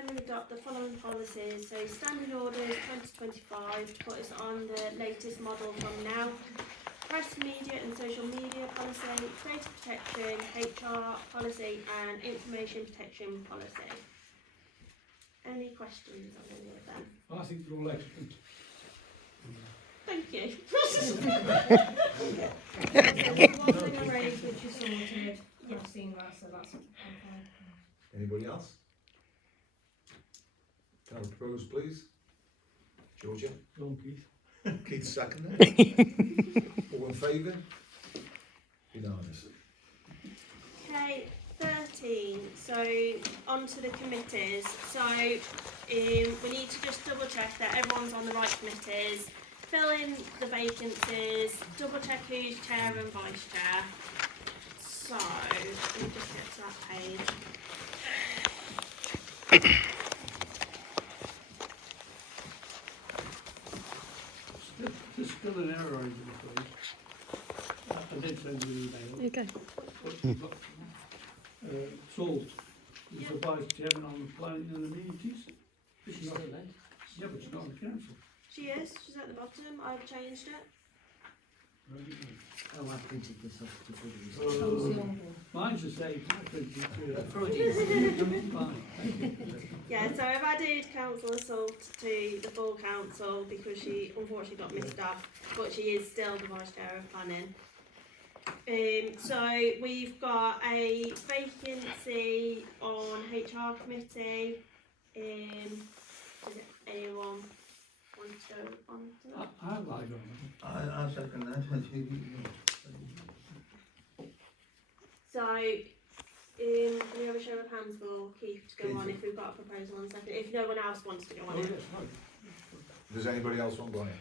confirm and adopt the following policies. So Standing Orders 2025 to put us on the latest model from now. Press, media and social media policy, data protection, HR policy and information protection policy. Any questions on any of them? I think they're all excellent. Thank you. One thing I raised which is sorted. I've seen that, so that's okay. Anybody else? Can I propose, please? Georgia? Go on, Keith. Keith seconded. All in favour? Unanimous. Okay, 13. So on to the committees. So we need to just double check that everyone's on the right committees. Fill in the vacancies. Double check who's chair and vice chair. So let me just get to that page. There's still an error over the place. I did send you an email. Okay. But you've got Salt, who's the vice chairman on the planning and amenities. She's not there. Yeah, but she's not on the council. She is. She's at the bottom. I've changed it. Oh, I printed this off before. Mine's the same. I printed it. Fine. Thank you. Yeah, so I've added Councillor Salt to the full council because she unfortunately got missed off, but she is still the vice chair of planning. So we've got a vacancy on HR committee. Does anyone want to go on to that? I lied on it. I second that. So, can we have a show of hands for Keith to go on if we've got a proposal on second? If no one else wants to go on Oh, it. yes, right. Does anybody else want to go on it?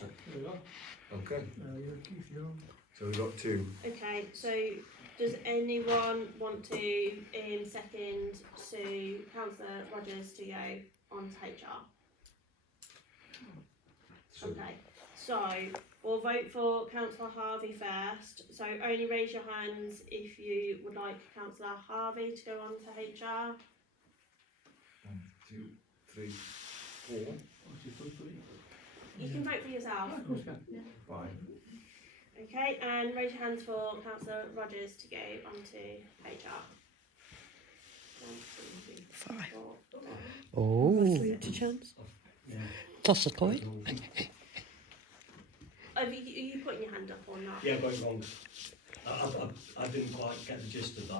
There we are. Okay, You're Keith, you're on. so we've got two. Okay, so does anyone want to second Sue, Councillor Rogers to go on to HR? So Okay, so we'll vote for Councillor Harvey first. So only raise your hands if you would like Councillor Harvey to go on to HR. 1, 2, 3, 4, You can vote for yourself. Of course you can. 5. Okay, and raise your hands for Councillor Rogers to go on to HR. 1, 2, 3, 4, 5. 5. Oh, to chance. Yeah. Toss a coin. Are you putting your hand up or not? Yeah, I got it wrong. I didn't quite get the gist of that.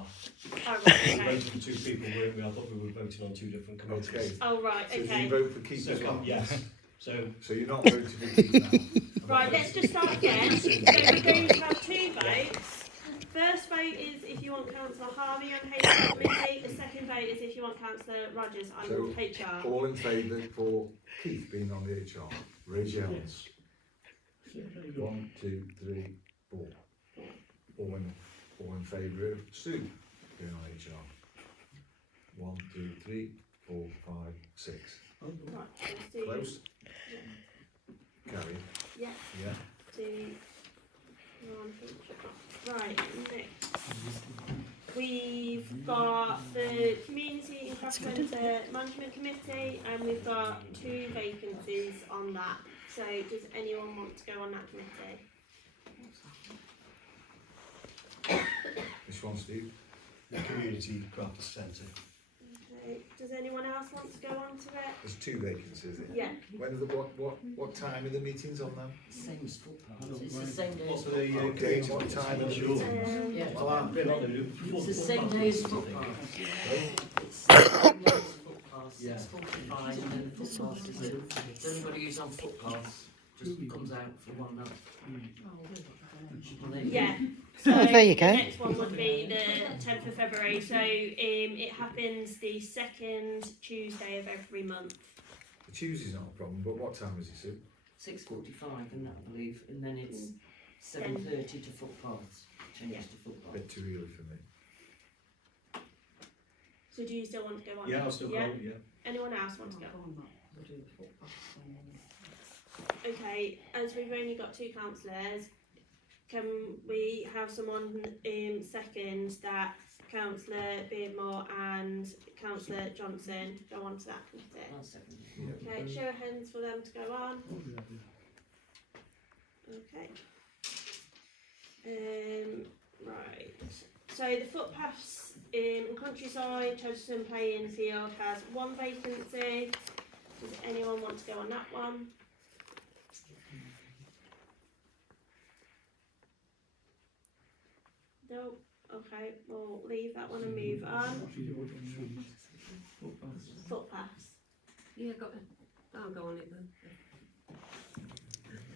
Oh, right, We okay. voted for two people, weren't we? I thought we were voting on two different committees. Okay, Oh, right, so do okay. you vote for Keith as well? Yes. So you're not voting for Keith now? Right, let's just start again. So we're going to have two votes. First vote is if you want Councillor Harvey on HR committee. The second vote is if you want Councillor Rogers on So, HR. all in favour for Keith being on the HR? Raise your hands. 1, 2, 3, 4. All in favour of Sue being on HR? 1, 2, 3, 4, 5, 6. Right, let's do. Close? Carried. Yeah, Yeah. do one HR. Right, next. We've got the Community and Craft Centre Management Committee and we've got 2 vacancies on that. So does anyone want to go on that committee? Which one, Steve? The Community Craft Centre. Okay. Does anyone else want to go on to it? There's 2 vacancies, isn't it? Yeah. When are the, what time are the meetings on them? Same as footpaths. It's the same day What's as the footpaths. What date, what time are the Sure. meetings? Yeah. Well, I've been on the It's the same day as footpaths. It's 6:45 and then footpaths is it. So anybody who's on footpaths just comes out for 1 month. Yeah. So There you go. The next one would be the 10th of February. So it happens the second Tuesday of every month. The Tuesday's not a problem, but what time is it, Sue? 6:45 and that I believe, and then it's 7:30 to footpaths. Changes to A footpaths. bit too early for me. So do you still want to go on? Yeah, I'll still go, yeah. Anyone else want to go? Okay, as we've only got 2 councillors, can we have someone second that Councillor Beardmore and Councillor Johnson go on to that committee? I'll second it. Yeah. Okay, show of hands for them to go on. Okay. Right. So the footpaths in countryside, Cheddleton playing field has one vacancy. Does anyone want to go on that one? No. Okay, we'll leave that one and move on. Footpaths. Yeah, I'll go on it then.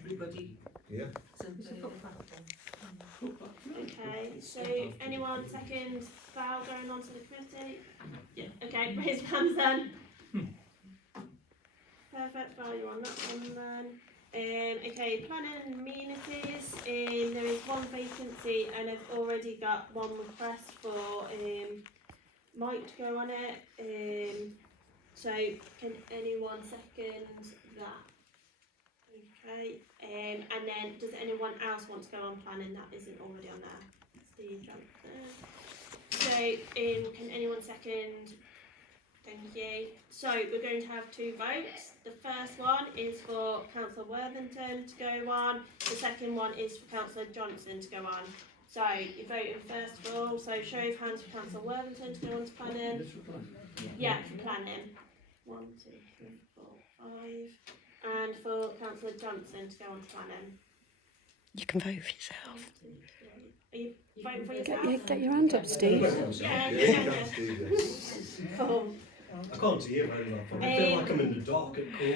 Everybody. Yeah. It's a footpath then. Okay, so anyone second Val going on to the committee? Yeah. Okay, raise your hands then. Perfect, Val, you're on that one then. Okay, planning and amenities, there is one vacancy and I've already got one request for Mike to go on it. So can anyone second that? Okay, and then does anyone else want to go on planning that isn't already on there? Steve Johnson. So can anyone second? Thank you. So we're going to have two votes. The first one is for Councillor Worthington to go on. The second one is for Councillor Johnson to go on. So you're voting first of all. So show of hands for Councillor Worthington to go on to planning. Yeah, for planning. 1, 2, 3, 4, 5. And for Councillor Johnson to go on to planning. You can vote for yourself. 1, 2, 3. Are you voting for yourself? Get your hand up, Steve. Yeah, Yeah, you yeah. can, Steve, yes. Cool. I can't see it very well. I feel like I'm in the dark at cool.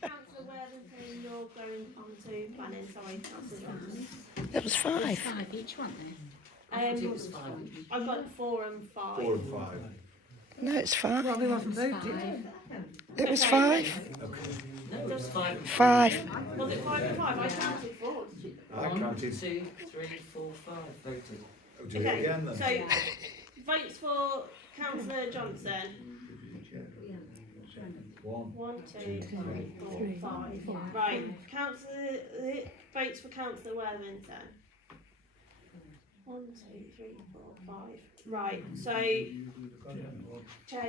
Councillor Worthington, you're going on to planning. Sorry, Councillor Johnson. That was 5. 5 each, weren't they? I thought it was 5. I've got 4 and 5. 4 and 5. No, it's 5. Robbie wasn't voted. It was Okay. 5. No, it was 5. 5. Was it 5 and 5? I counted 4. I 1, counted. 2, 3, 4, 5 voted. Oh, do it again then. So votes for Councillor Johnson. 1. 1, 2, 3, 4, 5. Right. Councillor votes for Councillor Worthington. 1, 2, 3, 4, 5. Right. So Chair,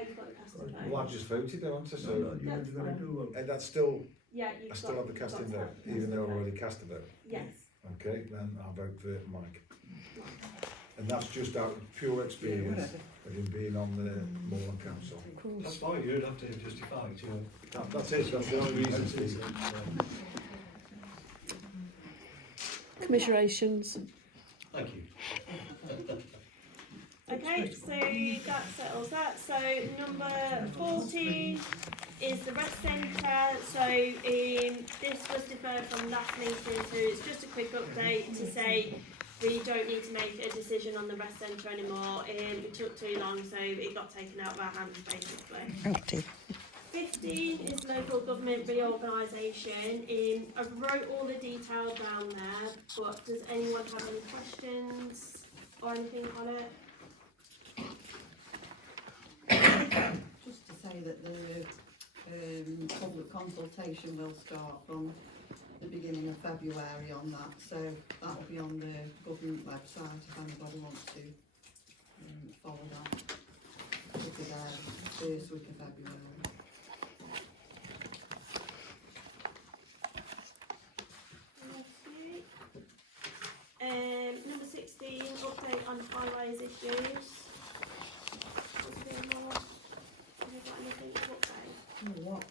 you've got the casting vote. Well, I've just voted though, haven't I? So That's fine. that's still, Yeah, I you've still got. have the casting got vote, that. even though I've already cast a vote. Yes. Okay, then I'll vote for Mike. And that's just out of pure experience of him being on the Moorland Council. That's fine, you don't have to justify it, you know. That's it, that's the only reason, Steve. Commiserations. Thank you. Okay, so that settles that. So number 14 is the rest centre. So this was deferred from last meeting, so it's just a quick update to say we don't need to make a decision on the rest centre anymore. It took too long, so it got taken out of our hands basically. Empty. 15 is local government reorganisation. I wrote all the detail down there, but does anyone have any questions or anything on it? Just to say that the public consultation will start from the beginning of February on that, so that will be on the government website if anybody wants to follow that. It'll be there first week of February. Number 16, update on highways issues. What's going on? Have you got anything to update? What?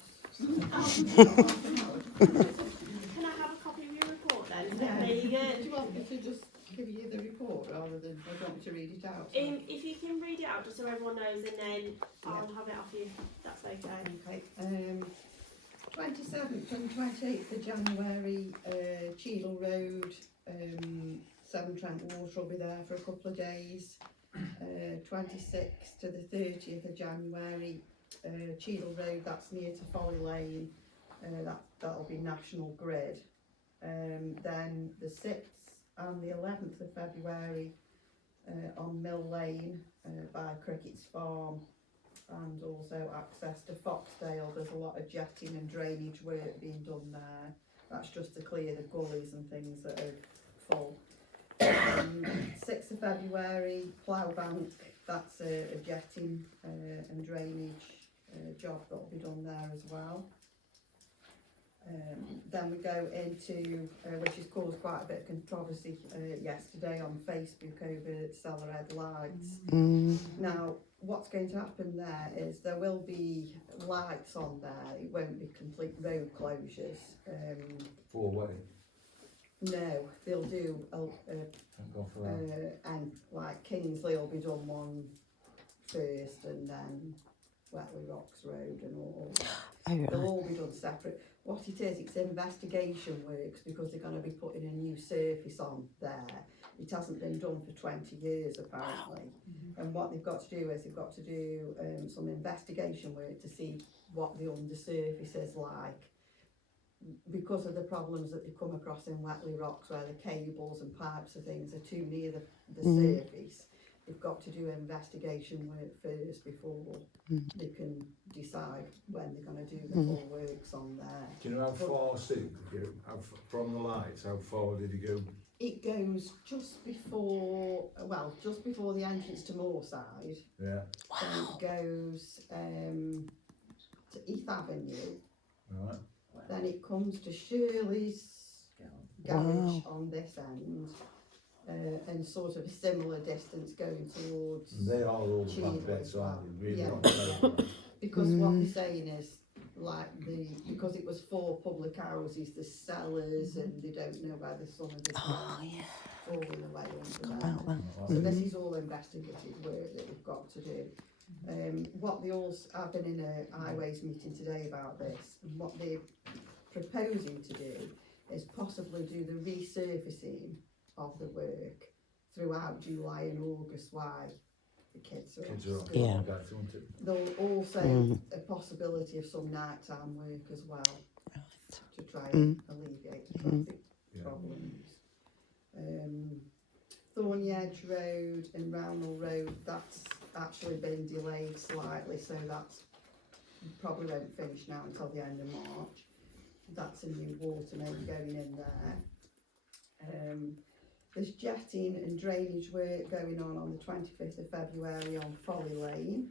Can I have a copy of your report then? Yeah. There you Do go. you want me to just give you the report rather than, or do you want me to read it out? If you can read it out just so everyone knows, and then I'll have it off you. That's okay. Okay, 27th and 28th of January, Cheadle Road, Severn Trent Water will be there for a couple of days. 26th to the 30th of January, Cheadle Road, that's near to Folly Lane, that'll be National Grid. Then the 6th and the 11th of February on Mill Lane by Cricket's Farm, and also access to Foxdale. There's a lot of jetting and drainage work being done there, That's just to clear the gullies and things that are full. 6th of February, plough bank, that's a jetting and drainage job that'll be done there as well. Then we go into, which has caused quite a bit of controversy yesterday on Facebook over cellar head lights. Now, what's going to happen there is there will be lights on there, it won't be complete road closures. 4-way, No, they'll do, thank God for that. and like Kingsley will be done one first and then Wetley Rocks Road and all. Oh, They'll right. all be done separate. What it is, it's investigation works because they're going to be putting a new surface on there. It hasn't been done for 20 years apparently. And what they've got to do is they've got to do some investigation work to see what the undersurface is like. Because of the problems that they come across in Wetley Rocks where the cables and pipes and things are too near the surface, they've got to do investigation work first before they can decide when they're going to do the full works on there. Do you know how far, Sue, from the lights, how far did it go? It goes just before the entrance to Moorside. Yeah, Then it goes to Heath Avenue. right. Then it comes to Shirley's garage on this end, and sort of a similar distance going towards. And they are all the Cheadle bad bets, as well. aren't they? Really Yeah. not. Because what they're saying is, like because it was 4 public houses, the cellars, and they don't know whether some of the falling away under there. About that. So this is all investigative work that we've got to do. What they also, I've been in a highways meeting today about this, and what they're proposing to do is possibly do the resurfacing of the work throughout July and August while the kids are Kids off are on school. Yeah. that, don't it? There'll also a possibility of some nighttime work as well to try and alleviate the traffic problems. Thorny Edge Road and Rownell Road, that's actually been delayed slightly, so that's probably won't finish now until the end of March. That's a new water main going in there. There's jetting and drainage work going on the 25th of February on Folly Lane.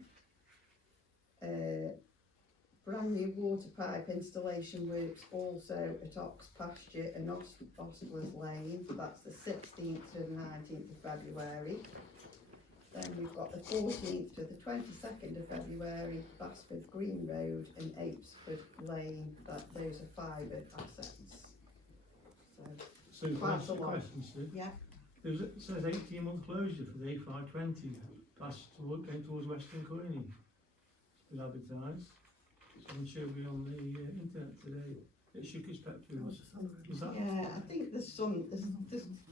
Brand new water pipe installation works also at Ox Pasture and Ostler's Lane. That's the 16th to the 19th of February. Then we've got the 14th to the 22nd of February, Basford Green Road and Apesford Lane. Those are fibre assets. So Quite that's a the lot. question, Sue. Yeah. It says 18-month closure for the A520 going towards Western Coyne. It's been advertised. So I'm sure it'll be on the internet today. It shook its pet foods. Was that? Yeah, I think there's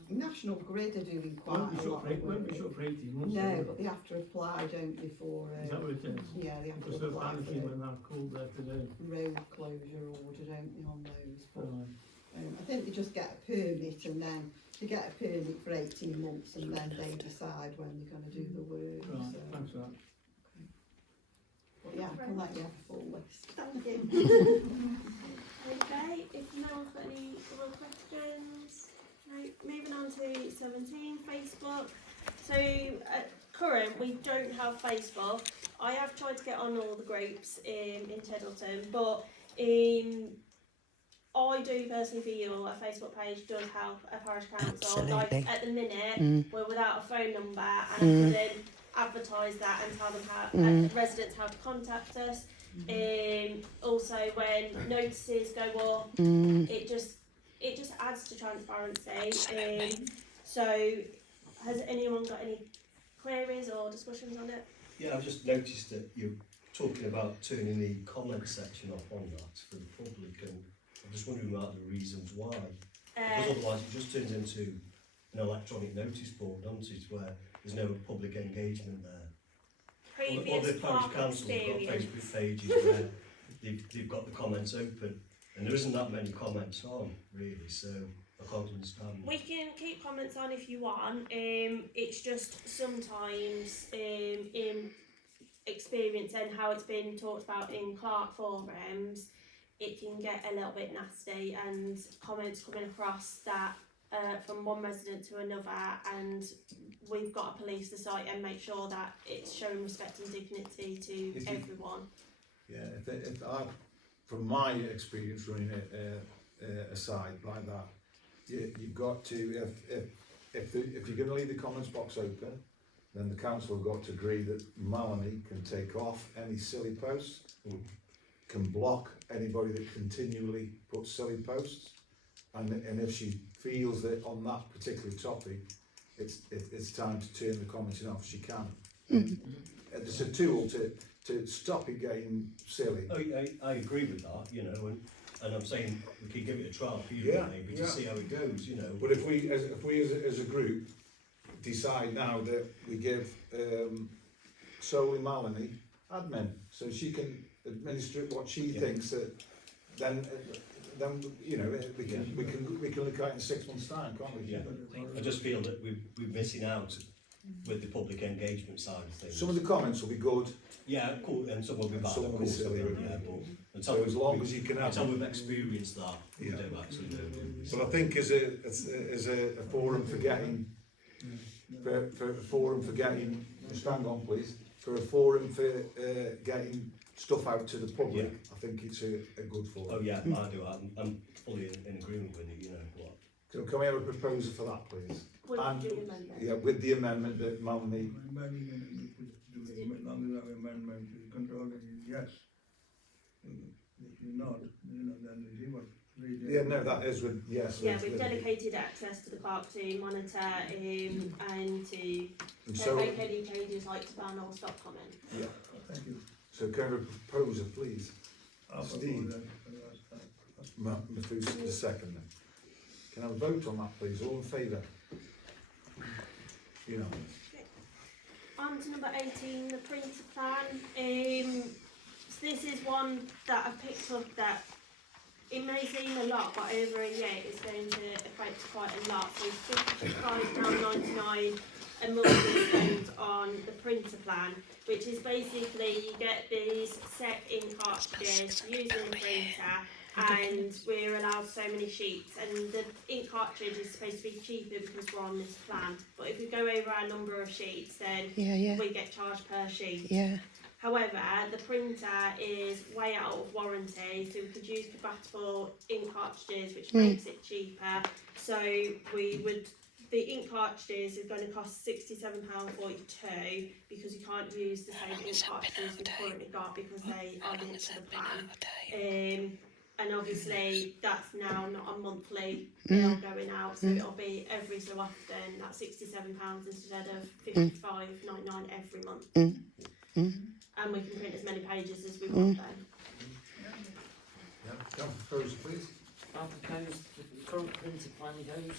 National Grid are doing quite Won't be a shut lot for, of won't be work. shut for 18 months. No, will it? but they have to apply, don't they, for Is that what it is? yeah, they have Because to they're apply for panicking when I've called there today. road closure order, don't they, on those? But Right. I think they just get a permit and then they get a permit for 18 months and then they decide when they're going to do the work. Right, So, thanks for that. but yeah, I can let you have a full list. Thank you. Okay, if no one's got any other questions, right, moving on to 17, Facebook. So at current, we don't have Facebook. I have tried to get on all the groups in Cheddleton, but I do personally feel a Facebook page does help a parish council. Like Absolutely. at the minute, we're without a phone number and I couldn't advertise that and tell them how residents how to contact us. Also, when notices go up, it just adds to transparency. So, has anyone got any queries or discussions on it? Yeah, I've just noticed that you're talking about turning the comment section off on that for the public, and I'm just wondering about the reasons why. Because otherwise it just turns into an electronic notice board, doesn't it, where there's no public engagement there. Previous Other parish park councils have got experience. Facebook pages where they've got the comments open, and there isn't that many comments on, really, so I can't understand. We can keep comments on if you want. It's just sometimes in experience and how it's been talked about in Clark forums, it can get a little bit nasty, and comments coming across that from one resident to another, and we've got to police the site and make sure that it's showing respect and dignity to If you- everyone. Yeah, if I, from my experience running a site like that, you've got to, if you're going to leave the comments box open, then the council have got to agree that Melanie can take off any silly posts, can block anybody that continually puts silly posts, and if she feels that on that particular topic, it's time to turn the commenting off, she can. It's a tool to stop it getting silly. I agree with that, you know, and I'm saying we could give it a trial period Yeah, maybe yeah. to see how it goes, you know. But if we as a group decide now that we give solely Melanie admin, so she can administer what she thinks, that then you know we can look at it in 6 months' time, can't we? Yeah. I just feel that we're missing out with the public engagement side of things. Some of the comments will be good, Yeah, cool, and some will be bad, Some of will be course, silly, yeah, but until so as long as you can have until them. we've experienced that, we Yeah. do actually know. But I think as a forum for getting for a forum for getting, stand on please, for a forum for getting stuff out to the public, Yeah. I think it's a good forum. Oh yeah, I do. I'm fully in agreement with it. You know what? So can we have a proposal for that, please? With And- the amendment. Yeah, with the amendment that Melanie. Long as that amendment is controlled, yes. If you're not, you know, then you see what. Yeah, no, that is with, yes. Yeah, with- we've with- dedicated access to the clerk to monitor and to and so, make any changes like to ban or stop comment. yeah, Thank you. so can I have a proposer, please? I'll Steve. propose that. Matthews, the second then. Can I have a vote on that, please? All in favour? You know, On to number 18, the printer plan. So this is one that I've picked up that it may seem a lot, but over a year it's going to equate to quite a lot. So £55.99 a month is spent on the printer plan, which is basically you get these set ink cartridges using the printer, and we're allowed so many sheets, and the ink cartridge is supposed to be cheaper because we're on this plan, but if we go over our number of sheets then Yeah. we get charged per sheet. Yeah. However, the printer is way out of warranty, so we could use compatible ink cartridges, which makes it cheaper. So the ink cartridges are going to cost £67.42 because you can't use the same ink cartridges we've currently got because they are linked to the plan. And obviously that's now not a monthly bill going out, so it'll be every so often, that's £67 instead of £55.99 every month. And we can print as many pages as we want then. yeah, can I have a proposer, please? I propose that the current printer plan goes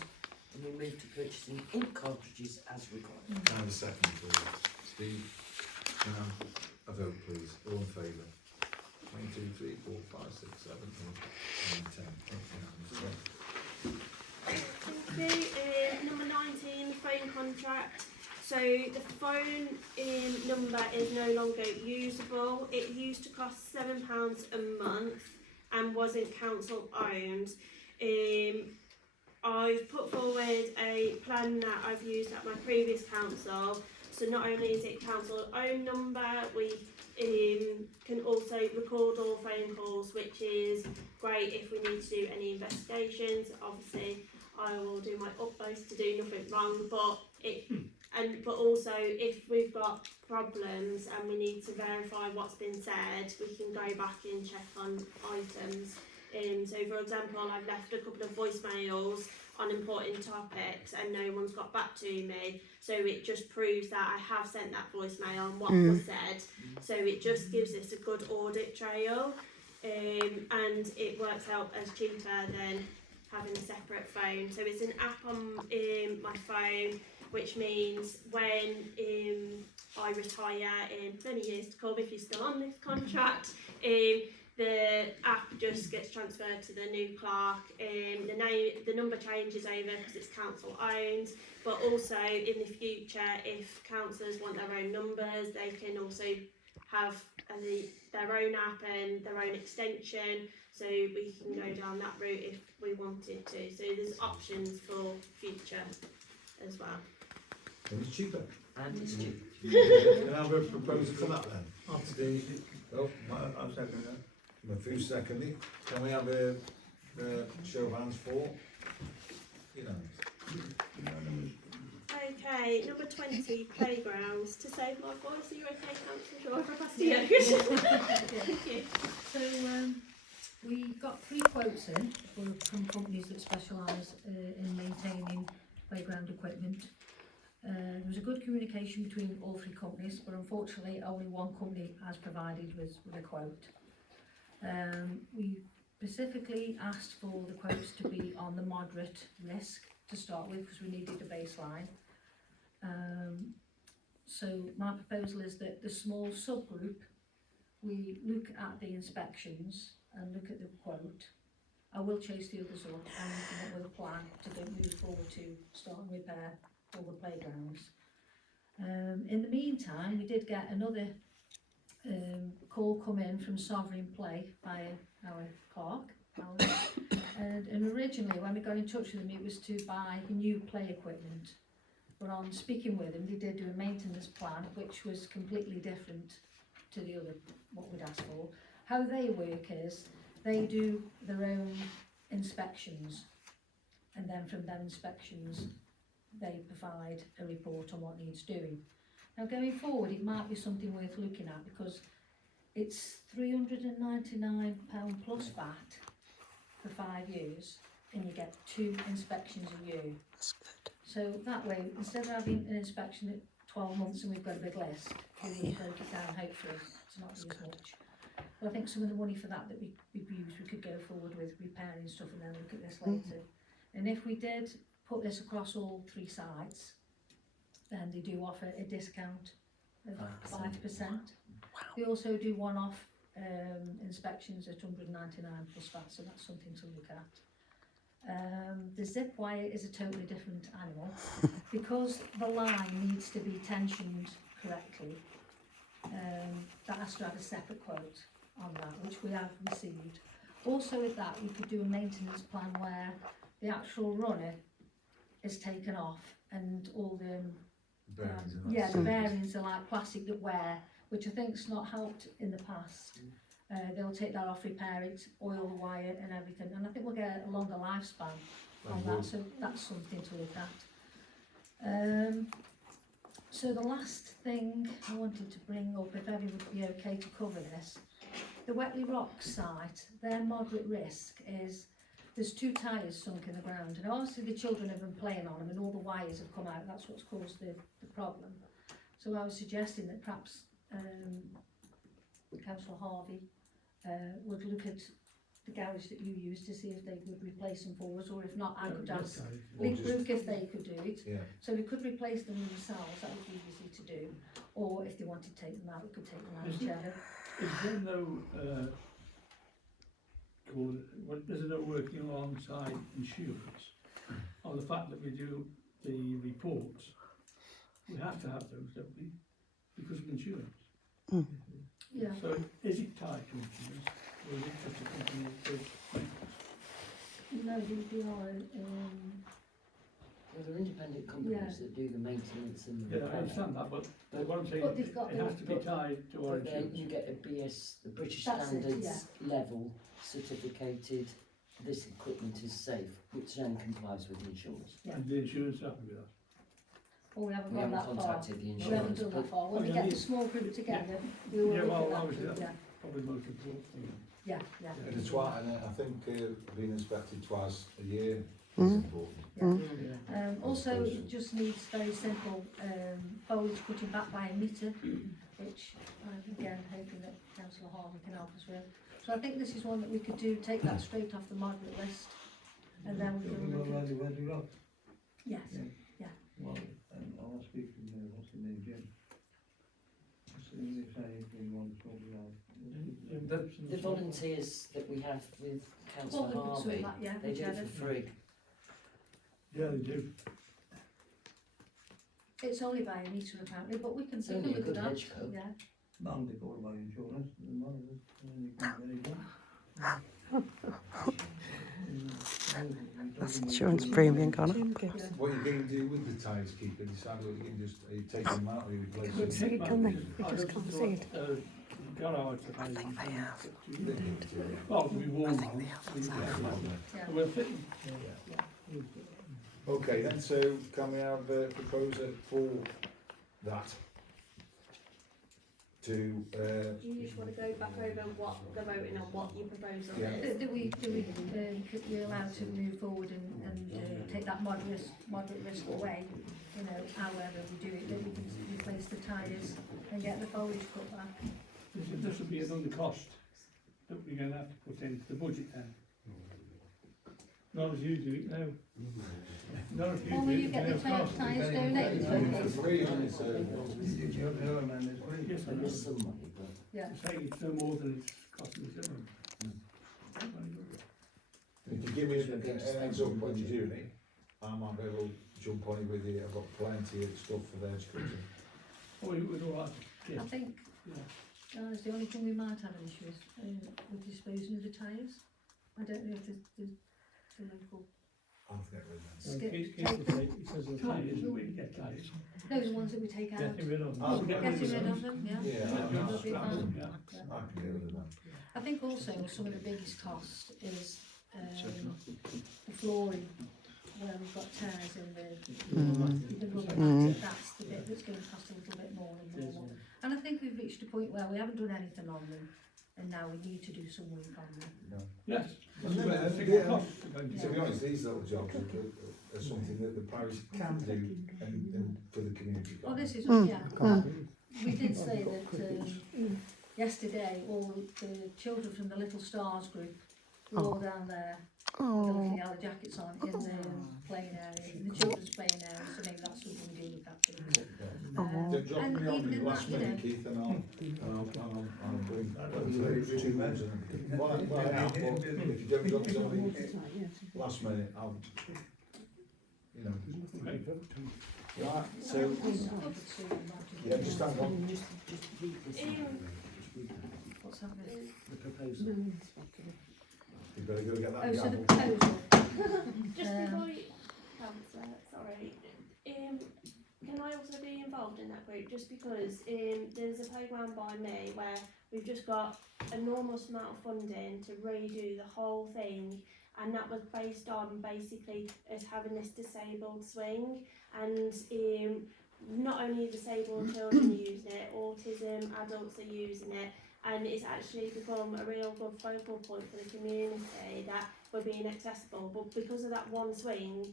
and we move to purchasing ink cartridges as required. Can I have a second, please? Steve, can I have a vote, please? All in favour? 1, 2, 3, 4, 5, 6, 7, 8, 9, 10. Thank you. Number 19, the phone contract. So the phone number is no longer usable. It used to cost £7 a month and wasn't council owned. I've put forward a plan that I've used at my previous council. So not only is it council owned number, we can also record all phone calls, which is great if we need to do any investigations. Obviously, I will do my utmost to do nothing wrong, but also if we've got problems and we need to verify what's been said, we can go back and check on items. So for example, I've left a couple of voicemails on important topics and no one's got back to me, so it just proves that I have sent that voicemail and what was said, so it just gives us a good audit trail, and it works out as cheaper than having a separate phone. So it's an app on my phone, which means when I retire in many years to come, if you're still on this contract, the app just gets transferred to the new clerk. The number changes over because it's council owned, but also in the future, if councillors want their own numbers, they can also have their own app and their own extension, so we can go down that route if we wanted to. So there's options for future as well. And it's cheaper. And it's cheap. Can I have a proposal for that then? I'll Steve? Oh, I'll second that. Matthew secondly. Can we have a show of hands for? You know. Okay, number 20, playgrounds. To save my voice, are you okay, Councillor? Or if I pass to you? Thank you. So, we got 3 quotes in from companies that specialise in maintaining playground equipment. There was a good communication between all 3 companies, but unfortunately only one company has provided with a quote. We specifically asked for the quotes to be on the moderate risk to start with, because we needed a baseline. So my proposal is that the small subgroup, we look at the inspections and look at the quote. I will chase the others up and come up with a plan to move forward to start and repair all the playgrounds. In the meantime, we did get another call come in from Sovereign Play via our park. And originally, when we got in touch with them, it was to buy new play equipment. But on speaking with them, they did do a maintenance plan, which was completely different to the other, what we'd asked for. How they work is, they do their own inspections, and then from them inspections, they provide a report on what needs doing. Now going forward, it might be something worth looking at, because it's £399 plus VAT for 5 years, and you get 2 inspections a year. That's good. So that way, instead of having an inspection at 12 months and we've got a big list, we would break it down, hopefully, to not be as much. But I think some of the money for that we've used, we could go forward with repairing stuff and then look at this later. And if we did put this across all 3 sites, then they do offer a discount of 5%. They also do one-off inspections at £199 plus VAT, so that's something to look at. The zip wire is a totally different animal. Because the line needs to be tensioned correctly, that has to have a separate quote on that, which we have received. Also with that, we could do a maintenance plan where the actual runner is taken off and all the Bearings and that. yeah, the bearings are like plastic that wear, which I think's not helped in the past. They'll take that off, repair it, oil the wire and everything, and I think we'll get a longer lifespan on that, so that's something to look at. So the last thing I wanted to bring up, if everyone would be okay to cover this, the Wetley Rock site, their moderate risk is there's 2 tyres sunk in the ground, and obviously the children have been playing on them and all the wires have come out. That's what's caused the problem. So I was suggesting that perhaps Councillor Harvey would look at the garage that you use to see if they would replace them for us, or if not, I could ask Big Brook if they could do it. Yeah. So we could replace them themselves, that would be easy to do. Or if they wanted to take them out, we could take them out of Cheddar. Is there no, there's no working alongside insurance? Or the fact that we do the reports, we have to have those, don't we? Because of insurance. Yeah. So is it tied to insurance, or is it just a company that does maintenance? No, they are, Well, they're independent companies that do the maintenance and the Yeah, I repair. understand that, but what I'm saying, But they've got it has to be tied to our But then insurance. you get a BS, the British That's it, Standards level certificated, this equipment is safe, which then complies with insurance. And the insurance is happy with that. well, we haven't We gone haven't that far. contacted the We haven't insurance, done that but far. When we Okay, get the yeah. small group together, we will Yeah, look well, at obviously that. that's probably the most important thing. Yeah. And it's why, and I think being inspected twice a year is important. Yeah. Also, it just needs very simple foliage cutting back by a metre, which I'm again hoping that Councillor Harvey can help us with. So I think this is one that we could do, take that straight off the moderate list, and then we can look at. Yes. Well, I'll speak to what's the name, Jim? the volunteers that we have with Councillor Well, we could sort Harvey, that, yeah, they do it whichever. for free. Yeah, they do. It's only by a metre apparently, but we can It's take a only a look good at that. hedge coat. Yeah. Non-decorated by insurance. Insurance premium gone up. What are you going to do with the tyres, Keeper? Decide what you can just, are you taking them out or are you replacing them? See it, don't they? You just can't see it. Garage. I think they have. Well, we warn them. Yeah. We'll fit them. Okay then, so can we have a proposer for that? To, Do you just want to go back over what they're voting on, what your proposal Yeah. is? Could you allow to move forward and take that moderate risk away, you know, however we do it, that we can replace the tyres and get the foliage cut back. This will be another cost that we're going to have to put into the budget then. Not as you do it now. Not as you Or do will it you get the now, cost. tyres donated to for us? free, isn't it? So, Yes, There is some money, but Yeah. say it's no more than it's costing us. isn't if you give me a heads up when you're doing it, I might be able to jump on it with you. I've got plenty of stuff for their discussion. it? Oh, you would all right. I think, guys, the only thing we might have an issue is with disposing of the tyres. I don't know if the local, I'll get rid of them. He says the tyres, we get tyres. no, the ones that we take out. Getting rid of them. Oh, Getting rid of them, yeah. Yeah, They'll be Scrap fine. them, yeah. I can get rid of them. I think also some of the biggest cost is the flooring, where we've got tears in the rubber mats, that's the bit that's going to cost a little bit more than normal. And I think we've reached a point where we haven't done anything on them, and now we need to do some work on them. Yes. And then, That's a yeah, big cost. To be honest, these little jobs are something that the parish can do and for the community. Oh, this is, yeah, we did say that yesterday all the children from the Little Stars group were all down there with the little yellow jackets on in the playing area, in the children's playing area, so maybe that's something we do look at too. Then drop And me on even the in last that, you minute, know, Keith, and I'll bring 2 minutes. Well, I have, but if you don't drop me on the last minute, I'll, you know. Right, so, yeah, just hang on. just read this. Um, What's happening? The proposal. You better go get that Oh, so the gavel. proposal. Just before you, Councillor, sorry, can I also be involved in that group? Just because there's a playground by me where we've just got enormous amount of funding to redo the whole thing, and that was based on basically us having this disabled swing, and not only disabled children are using it, autism, adults are using it, and it's actually become a real good focal point for the community that we're being accessible. But because of that one swing,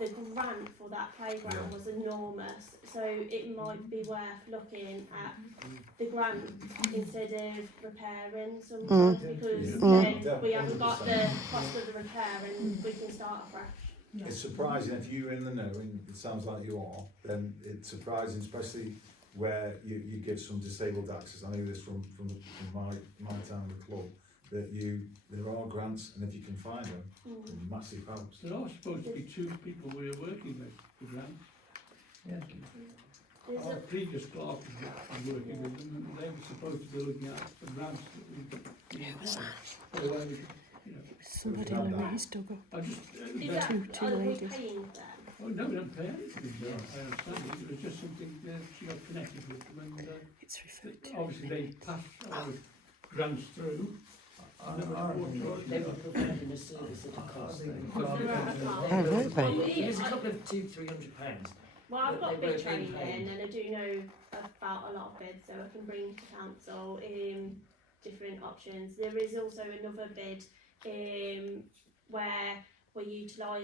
the grant for that playground was enormous, so it might be worth looking at the grant instead of repairing sometimes, because then we haven't got the cost of the repair and we can start afresh. It's surprising if you're in the know, and it sounds like you are, then it's surprising, especially where you give some disabled access. I know this from my time with the club, that there are grants, and if you can find them, massive helps. There are supposed to be 2 people we're working with for grants. Our previous clerk was working with them, and they were supposed to be looking at the grants that we could Somebody Louise dug up. I just, Is that, two are we ladies. paying them? oh, no, we don't pay anything, I understand it, it was just something she got connected with them, and It's referred to. obviously they passed our grants through. They were providing a service at a cost. Oh, really? It was a couple of £200-300. Well, I've got They bid were being training paid. and I do know about a lot of bids, so I can bring to council different options. There is also another bid where we utilise